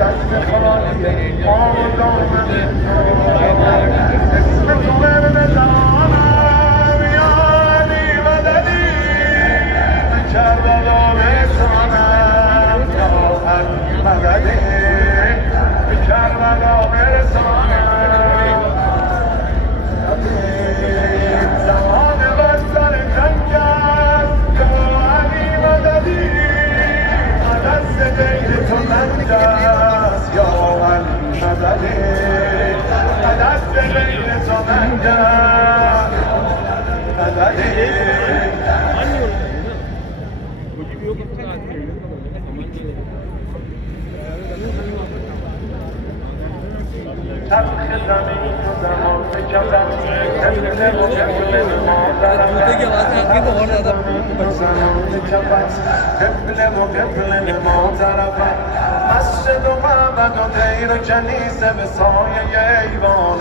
دست خالی آدامم اسم تو بزنم یادی مددی به کربلا برسانم یا علی مددی به کربلا برسانم زمان بستر جنگ است یا علی مددی دست دین تو ننگ است یا علی مددی دست دین تو ننگ است مددی چرخ زمین و زمان کفن کفن و کفن مادرم زمان کفن کفن و کفن مادرم مسجد و معبد و دیر و کنیسه به سایه ایوان